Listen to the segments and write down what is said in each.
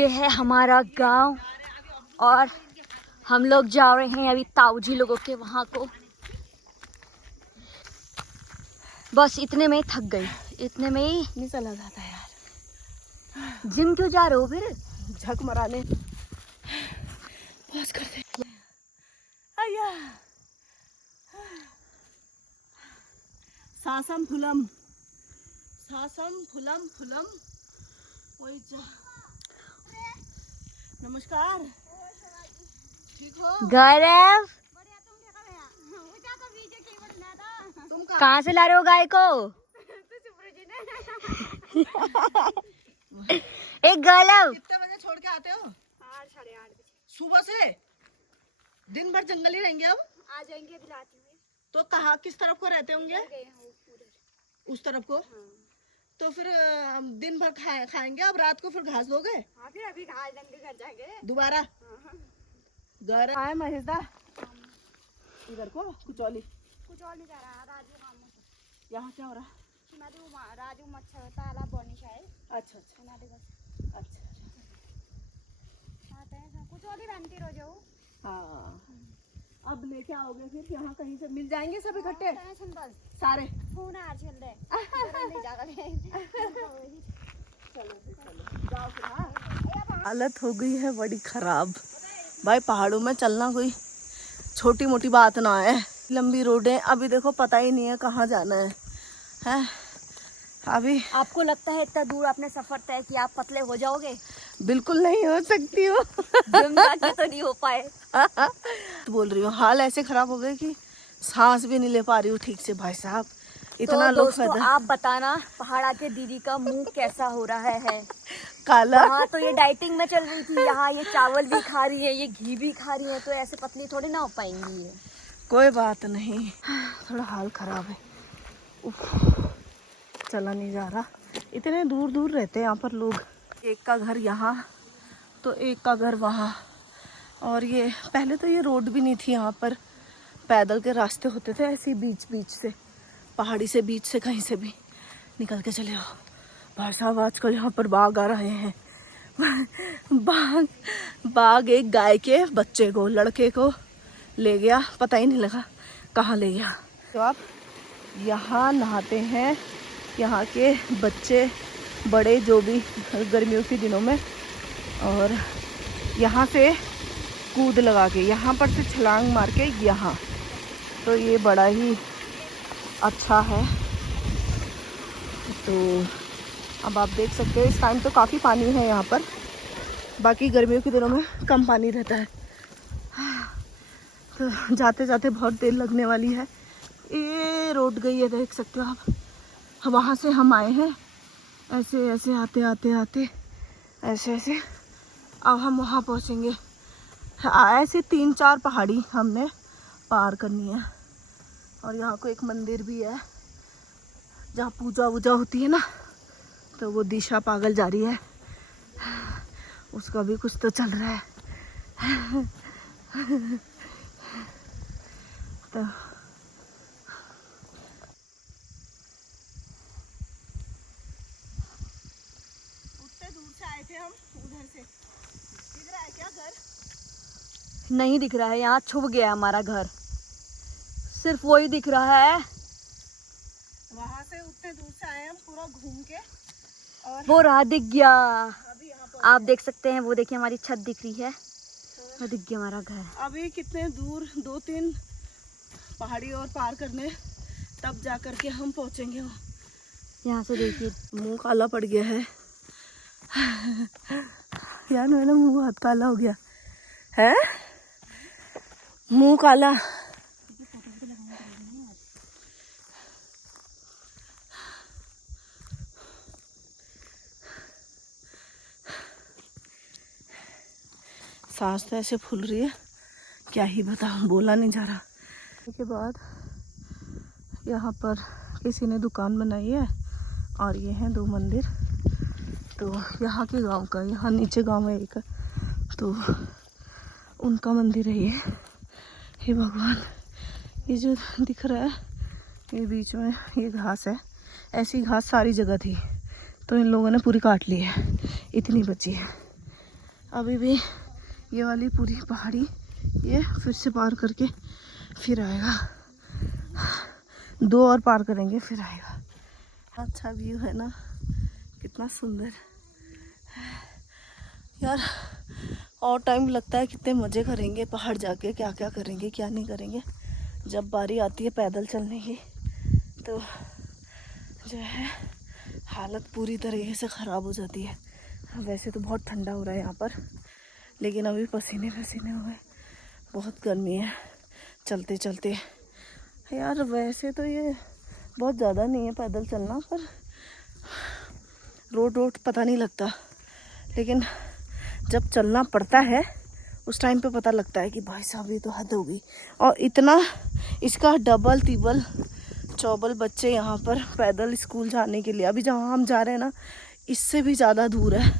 ये है हमारा गांव और हम लोग जा रहे हैं अभी ताऊजी लोगों के वहां को। बस इतने में ही थक गई, इतने में ही नहीं चला जाता यार। जिम क्यों जा रहे हो फिर? झक मराने पॉज करते। आया सासम फुलम फुलम वही जा। नमस्कार, ठीक हो? गौरव कहाँ से ला रहे हो गाय को? एक गौरव कितने बजे छोड़ के आते हो? 8-8:30 सुबह से। दिन भर जंगल ही रहेंगे? अब आ जाएंगे अभी रात में। तो कहाँ किस तरफ को रहते होंगे? उस तरफ को। तो फिर दिन भर खाएंगे, अब रात को फिर घास दोगे? हाँ, फिर अभी घास देंगे, घर जाएंगे दोबारा। घर आए महेशदा इधर को कुचौली जा रहा राजू काम में। यहाँ क्या हो रहा? राजू मच्छर ताला बनिश है। अच्छा अच्छा। कुचौली बनती रह जाओ। हाँ, अब लेके आओगे फिर यहाँ कहीं से मिल जाएंगे सब इकट्ठे बस सारे। फोन आ चल रहे हालत हो गई है बड़ी खराब भाई। पहाड़ों में चलना कोई छोटी मोटी बात ना है। लंबी रोडें, अभी देखो पता ही नहीं है कहाँ जाना है, हैं? अभी आपको लगता है इतना दूर आपने सफर तय किया आप पतले हो जाओगे? बिल्कुल नहीं हो सकती हो। जिम जाके तो नहीं हो पाए। बोल रही हूँ, हाल ऐसे खराब हो गए कि सांस भी नहीं ले पा रही हूँ ठीक से भाई साहब। इतना तो लोग दोस्तों आप बताना पहाड़ा के दीदी का मुंह कैसा हो रहा है? काला। वहाँ तो ये डाइटिंग में चल रही थी, यहाँ ये चावल भी खा रही है, ये घी भी खा रही है, तो ऐसे पतली थोड़ी ना हो पाएंगी ये। कोई बात नहीं, थोड़ा हाल खराब है। उफ, चला नहीं जा रहा। इतने दूर दूर रहते हैं यहाँ पर लोग। एक का घर यहाँ तो एक का घर वहाँ। और ये पहले तो ये रोड भी नहीं थी यहाँ पर, पैदल के रास्ते होते थे ऐसे बीच से, पहाड़ी से बीच से कहीं से भी निकल के चले आओ। भाई साहब आजकल यहाँ पर बाघ आ रहे हैं। बाघ एक गाय के बच्चे को, लड़के को ले गया, पता ही नहीं लगा कहाँ ले गया। तो आप यहाँ नहाते हैं, यहाँ के बच्चे बड़े जो भी गर्मियों के दिनों में, और यहाँ से कूद लगा के, यहाँ पर से छलांग मार के यहाँ, तो ये बड़ा ही अच्छा है। तो अब आप देख सकते हो इस टाइम तो काफ़ी पानी है यहाँ पर, बाकी गर्मियों के दिनों में कम पानी रहता है। तो जाते जाते बहुत देर लगने वाली है। ये रोड गई है, देख सकते हो आप। वहाँ से हम आए हैं ऐसे ऐसे आते ऐसे अब हम वहाँ पहुँचेंगे। ऐसे 3-4 पहाड़ी हमने पार करनी है। और यहाँ को एक मंदिर भी है जहाँ पूजा वूजा होती है ना, तो वो दिशा पागल जा रही है, उसका भी कुछ तो चल रहा है। तो उतने दूर से आए थे हम, उधर से। दिख रहा है क्या घर? नहीं दिख रहा है, यहाँ छुप गया हमारा घर, सिर्फ वही दिख रहा है। वहाँ से उतने दूर से आए हम पूरा घूम के, और वो रहा, दिख गया। अभी यहाँ पर आप देख सकते हैं, वो देखिए हमारी छत दिख रही है, वो दिख गया हमारा घर। अभी कितने दूर, 2-3 पहाड़ी और पार करने, तब जा कर के हम पहुँचेंगे। यहाँ से देखिए मुंह काला पड़ गया है यार, मेरा मुंह बहुत काला हो गया है, मुंह काला। सांस तो ऐसे फूल रही है, क्या ही बताऊं, बोला नहीं जा रहा। उसके बाद यहाँ पर किसी ने दुकान बनाई है, और ये हैं 2 मंदिर। तो यहाँ के गांव का, यहाँ नीचे गांव है एक, तो उनका मंदिर है ये। हे भगवान, ये जो दिख रहा है ये बीच में ये घास है, ऐसी घास सारी जगह थी, तो इन लोगों ने पूरी काट ली है, इतनी बची है। अभी भी ये वाली पूरी पहाड़ी ये फिर से पार करके फिर आएगा, 2 और पार करेंगे फिर आएगा। अच्छा व्यू है ना, कितना सुंदर यार। और टाइम लगता है, कितने मज़े करेंगे पहाड़ जाके, क्या क्या करेंगे क्या नहीं करेंगे। जब बारी आती है पैदल चलने की तो जो है हालत पूरी तरीके से ख़राब हो जाती है। वैसे तो बहुत ठंडा हो रहा है यहाँ पर, लेकिन अभी पसीने पसीने हुए, बहुत गर्मी है चलते चलते यार। वैसे तो ये बहुत ज़्यादा नहीं है पैदल चलना, पर रोड पता नहीं लगता, लेकिन जब चलना पड़ता है उस टाइम पे पता लगता है कि भाई साहब ये तो हद हो गई। और इतना इसका डबल तिबल चौबल बच्चे यहाँ पर पैदल स्कूल जाने के लिए, अभी जहाँ हम जा रहे हैं ना इससे भी ज़्यादा दूर है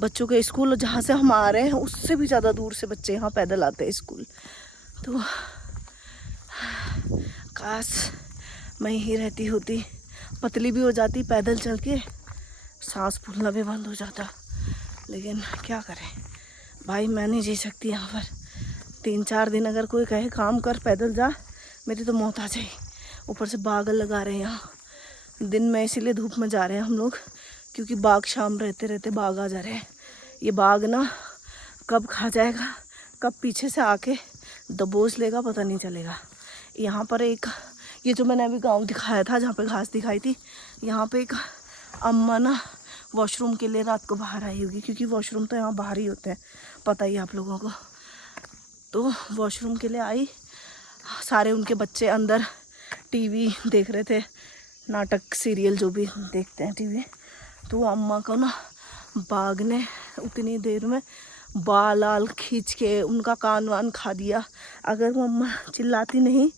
बच्चों के स्कूल, जहाँ से हम आ रहे हैं उससे भी ज़्यादा दूर से बच्चे यहाँ पैदल आते हैं स्कूल। तो काश मैं ही रहती होती, पतली भी हो जाती, पैदल चल के सांस फूलना भी बंद हो जाता। लेकिन क्या करें भाई, मैं नहीं जी सकती यहाँ पर। 3-4 दिन अगर कोई कहे काम कर पैदल जा, मेरी तो मौत आ जाए। ऊपर से बाग लगा रहे हैं यहाँ दिन में, इसीलिए धूप में जा रहे हैं हम लोग, क्योंकि बाग शाम रहते रहते बाग आ जा रहे हैं। ये बाग ना कब खा जाएगा, कब पीछे से आके दबोच लेगा पता नहीं चलेगा। यहाँ पर एक ये जो मैंने अभी गांव दिखाया था जहाँ पे घास दिखाई थी, यहाँ पे एक अम्मा ना वॉशरूम के लिए रात को बाहर आई होगी, क्योंकि वॉशरूम तो यहाँ बाहर ही होते हैं, पता ही आप लोगों को। तो वॉशरूम के लिए आई, सारे उनके बच्चे अंदर टीवी देख रहे थे, नाटक सीरियल जो भी देखते हैं टीवी। तो अम्मा को ना बाघ ने उतनी देर में बाल आल खींच के उनका कान वान खा दिया। अगर वो अम्मा चिल्लाती नहीं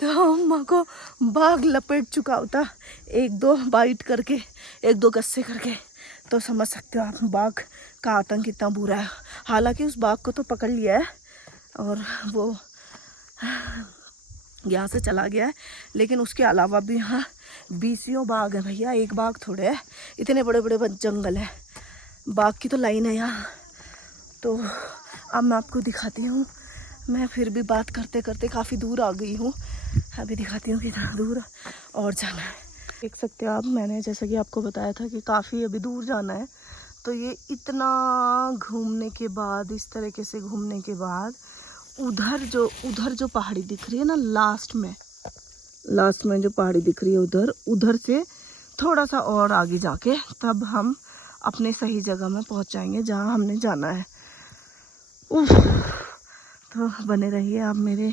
तो अम्मा को बाघ लपेट चुका होता, 1-2 बाइट करके, 1-2 गस्से करके। तो समझ सकते हो आप बाघ का आतंक कितना बुरा है। हालांकि उस बाघ को तो पकड़ लिया है और वो यहाँ से चला गया है, लेकिन उसके अलावा भी यहाँ 20 बाघ है भैया, एक बाघ थोड़े है, इतने बड़े बड़े जंगल है, बाघ की तो लाइन है यहाँ। तो अब मैं आपको दिखाती हूँ, मैं फिर भी बात करते करते काफ़ी दूर आ गई हूँ, अभी दिखाती हूँ कितना दूर और जाना है। देख सकते हो आप, मैंने जैसा कि आपको बताया था कि काफ़ी अभी दूर जाना है। तो ये इतना घूमने के बाद, इस तरीके से घूमने के बाद उधर जो पहाड़ी दिख रही है ना, लास्ट में जो पहाड़ी दिख रही है उधर से थोड़ा सा और आगे जाके तब हम अपने सही जगह में पहुंच जाएंगे जहां हमने जाना है। उफ, तो बने रहिए आप मेरे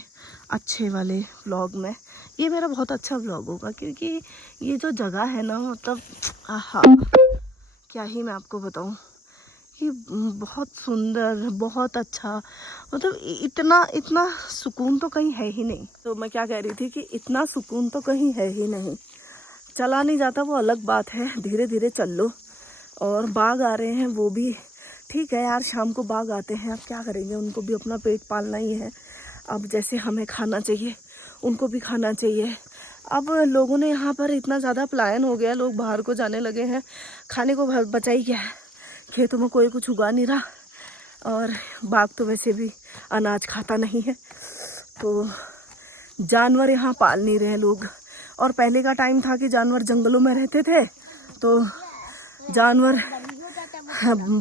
अच्छे वाले व्लॉग में। ये मेरा बहुत अच्छा व्लॉग होगा, क्योंकि ये जो जगह है ना, मतलब आहा, क्या ही मैं आपको बताऊं, ये बहुत सुंदर, बहुत अच्छा, मतलब इतना सुकून तो कहीं है ही नहीं। तो मैं क्या कह रही थी कि इतना सुकून तो कहीं है ही नहीं। चला नहीं जाता वो अलग बात है, धीरे धीरे चल लो। और बाघ आ रहे हैं वो भी ठीक है यार, शाम को बाघ आते हैं, अब क्या करेंगे, उनको भी अपना पेट पालना ही है। अब जैसे हमें खाना चाहिए उनको भी खाना चाहिए। अब लोगों ने यहाँ पर इतना ज़्यादा पलायन हो गया, लोग बाहर को जाने लगे हैं, खाने को बचा ही क्या है, खेतों में कोई कुछ उगा नहीं रहा, और बाघ तो वैसे भी अनाज खाता नहीं है, तो जानवर यहाँ पाल नहीं रहे लोग। और पहले का टाइम था कि जानवर जंगलों में रहते थे, तो जानवर,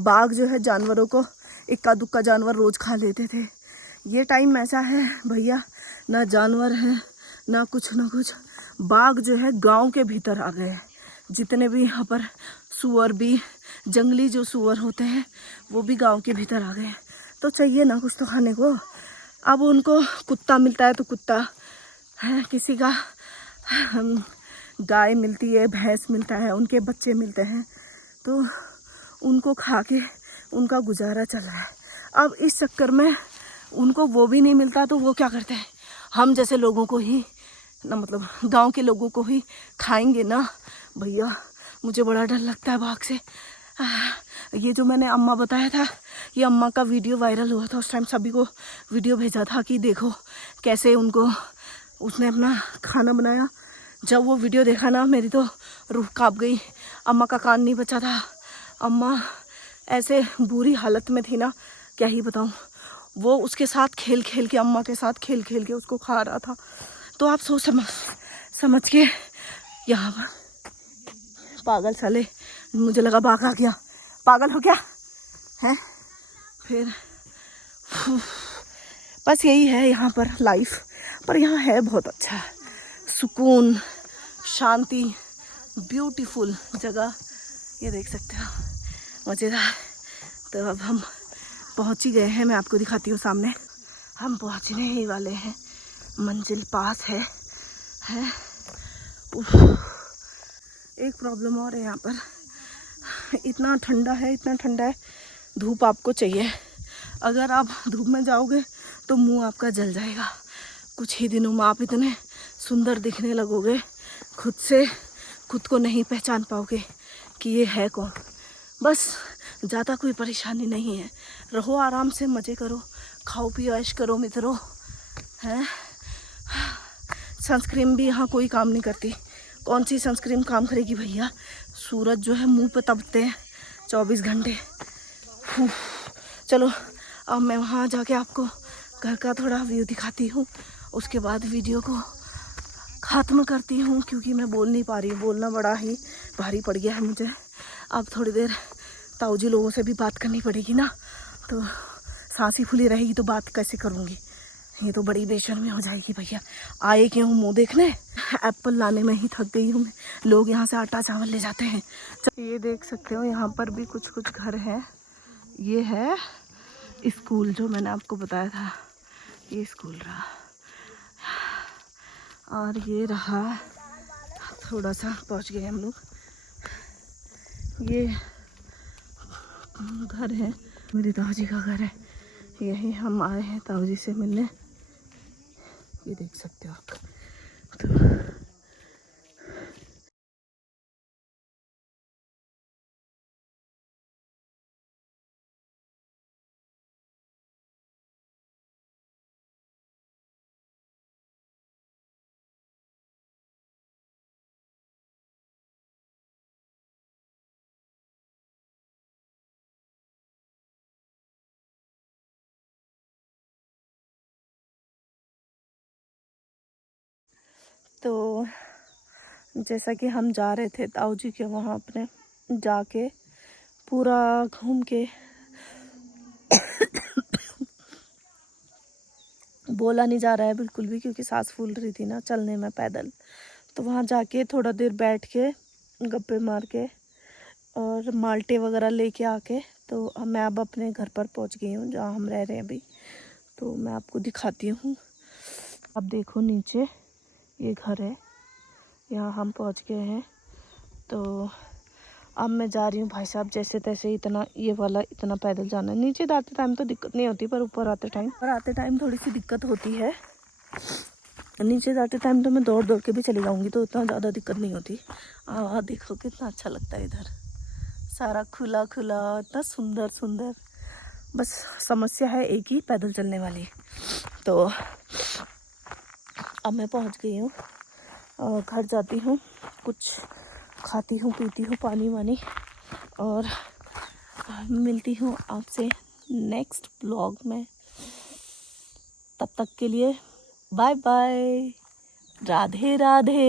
बाघ जो है जानवरों को इक्का दुक्का जानवर रोज खा लेते थे। ये टाइम ऐसा है भैया, ना जानवर है ना कुछ, बाघ जो है गांव के भीतर आ गए हैं। जितने भी यहाँ पर सुअर भी, जंगली जो सुअर होते हैं वो भी गांव के भीतर आ गए हैं। तो चाहिए ना कुछ तो खाने को। अब उनको कुत्ता मिलता है तो कुत्ता है, किसी का गाय मिलती है, भैंस मिलता है, उनके बच्चे मिलते हैं, तो उनको खा के उनका गुजारा चल रहा है। अब इस चक्कर में उनको वो भी नहीं मिलता, तो वो क्या करते हैं, हम जैसे लोगों को ही ना, मतलब गांव के लोगों को ही खाएंगे ना भैया। मुझे बड़ा डर लगता है बाघ से। ये जो मैंने अम्मा बताया था, ये अम्मा का वीडियो वायरल हुआ था, उस टाइम सभी को वीडियो भेजा था कि देखो कैसे उनको उसने अपना खाना बनाया। जब वो वीडियो देखा ना, मेरी तो रूह कांप गई। अम्मा का कान नहीं बचा था, अम्मा ऐसे बुरी हालत में थी ना, क्या ही बताऊँ। वो उसके साथ खेल खेल के, अम्मा के साथ खेल खेल के उसको खा रहा था। तो आप सोच समझ के यहाँ पर पागल साले, मुझे लगा बाघ आ गया, पागल हो गया है। फिर बस यही है यहाँ पर लाइफ। पर यहाँ है बहुत अच्छा, सुकून, शांति, ब्यूटीफुल जगह, ये देख सकते हो, मज़ेदार। तो अब हम पहुँच ही गए हैं, मैं आपको दिखाती हूँ सामने। हम पहुँचने ही वाले हैं, मंजिल पास है। एक प्रॉब्लम और है यहाँ पर, इतना ठंडा है, इतना ठंडा है, धूप आपको चाहिए। अगर आप धूप में जाओगे तो मुंह आपका जल जाएगा। कुछ ही दिनों में आप इतने सुंदर दिखने लगोगे, खुद को नहीं पहचान पाओगे कि ये है कौन। बस ज़्यादा कोई परेशानी नहीं है, रहो आराम से, मज़े करो, खाओ पियो, ऐश करो मित्रों, हैं। सनस्क्रीन भी यहाँ कोई काम नहीं करती। कौन सी सनस्क्रीन काम करेगी भैया, सूरज जो है मुंह पे तपते हैं 24 घंटे। चलो अब मैं वहाँ जाके आपको घर का थोड़ा व्यू दिखाती हूँ, उसके बाद वीडियो को ख़त्म करती हूँ, क्योंकि मैं बोल नहीं पा रही, बोलना बड़ा ही भारी पड़ गया है मुझे। अब थोड़ी देर ताऊजी लोगों से भी बात करनी पड़ेगी ना, तो सांस ही खुली रहेगी तो बात कैसे करूँगी, ये तो बड़ी बेशर्मी हो जाएगी। भैया आए क्यों मुँह देखने, एप्पल लाने में ही थक गई हूँ मैं। लोग यहाँ से आटा चावल ले जाते हैं। ये देख सकते हो यहाँ पर भी कुछ घर हैं। ये है स्कूल जो मैंने आपको बताया था, ये स्कूल रहा, और ये रहा, थोड़ा सा पहुँच गए हम लोग। ये घर है, मेरे ताऊजी का घर है, यही हम आए हैं ताऊजी से मिलने। ये देख सकते हो आप। तो जैसा कि हम जा रहे थे ताऊजी के वहाँ, अपने जाके पूरा घूम के बोला नहीं जा रहा है बिल्कुल भी, क्योंकि सांस फूल रही थी ना चलने में पैदल। तो वहाँ जाके थोड़ा देर बैठ के गप्पे मार के और माल्टे वगैरह लेके आके, तो मैं अब अपने घर पर पहुँच गई हूँ जहाँ हम रह रहे हैं अभी। तो मैं आपको दिखाती हूँ। अब देखो नीचे ये घर है, यहाँ हम पहुँच गए हैं। तो अब मैं जा रही हूँ भाई साहब, जैसे तैसे इतना ये वाला इतना पैदल जाना है। नीचे जाते टाइम तो दिक्कत नहीं होती, पर ऊपर आते टाइम थोड़ी सी दिक्कत होती है। नीचे जाते टाइम तो मैं दौड़ के भी चली जाऊँगी, तो इतना ज़्यादा दिक्कत नहीं होती। देखो कितना अच्छा लगता है इधर, सारा खुला इतना सुंदर। बस समस्या है एक ही, पैदल चलने वाली। तो अब मैं पहुँच गई हूँ और घर जाती हूँ, कुछ खाती हूँ, पीती हूँ पानी वानी, और मिलती हूँ आपसे नेक्स्ट ब्लॉग में। तब तक के लिए बाय बाय, राधे राधे।